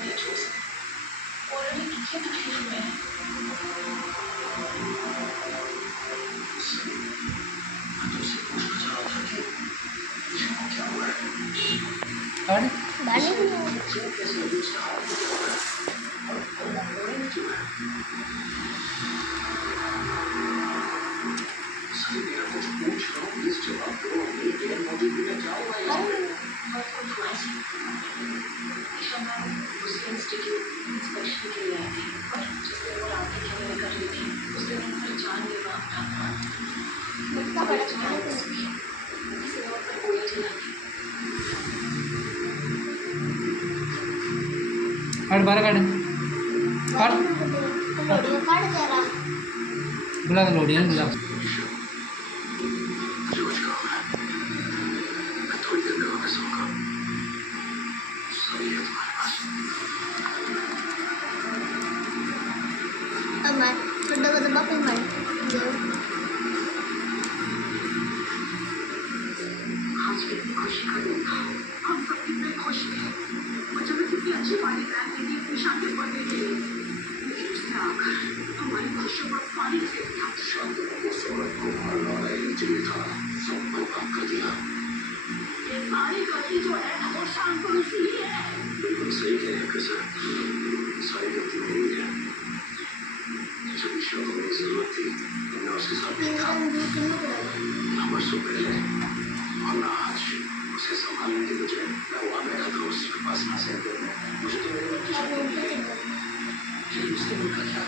नहीं छोड़ सकते, ऑलरेडी कितनी तकलीफ में है। सही, मैं तुमसे पूछना चाह रहा था कि इसको क्या हुआ है? गाड़ी क्यों कैसे लगी उसके हाथ में क्या हुआ है? और मोड़े में क्यों है? सही मेरा कुछ पूछ रहा हूँ, प्लीज जवाब दो। मेरी गैर मौजूदगी में क्या हुआ है यहाँ पे? बस कुछ हुआ है। ईशा मैम उसके इंस्टीट्यूट इंस्पेक्शन के लिए आई थी और जिस दिन वो रात की खेलने कर रही थी उस दिन उनका जानलेवा था। किसी और पर गोली चला दी। काट बारह काट बुला के लोडियन बुला ईशा, मुझे कुछ काम है, मैं थोड़ी देर में वापस आऊंगा। सही है तुम्हारे पास? छोटा को दबा पे मार आज कितनी खुशी का दिन था, हम सब कितने खुश थे। मुझे भी कितनी अच्छी वाली बैग दी थी ईशा के बर्थडे के लिए, लेकिन उसने आकर हमारी खुशियों पर पानी फेर दिया। शादी को सौरभ को मारना नहीं चाहिए था, सब बर्बाद कर दिया। ये सारी गलती जो है वो शांतनु की ही है। बिल्कुल सही कह रहे हैं सर, सारी गलती मेरी है। जब ईशा को मेरी जरूरत थी तो मैं उसके साथ नहीं था, ना बरसों पहले और ना आज। उसे संभालने के बजाय मैं वहाँ बैठा था उसी के पास ना से। मुझे तो मेरे मन की शादी मिल गई, लेकिन उसके मन का क्या?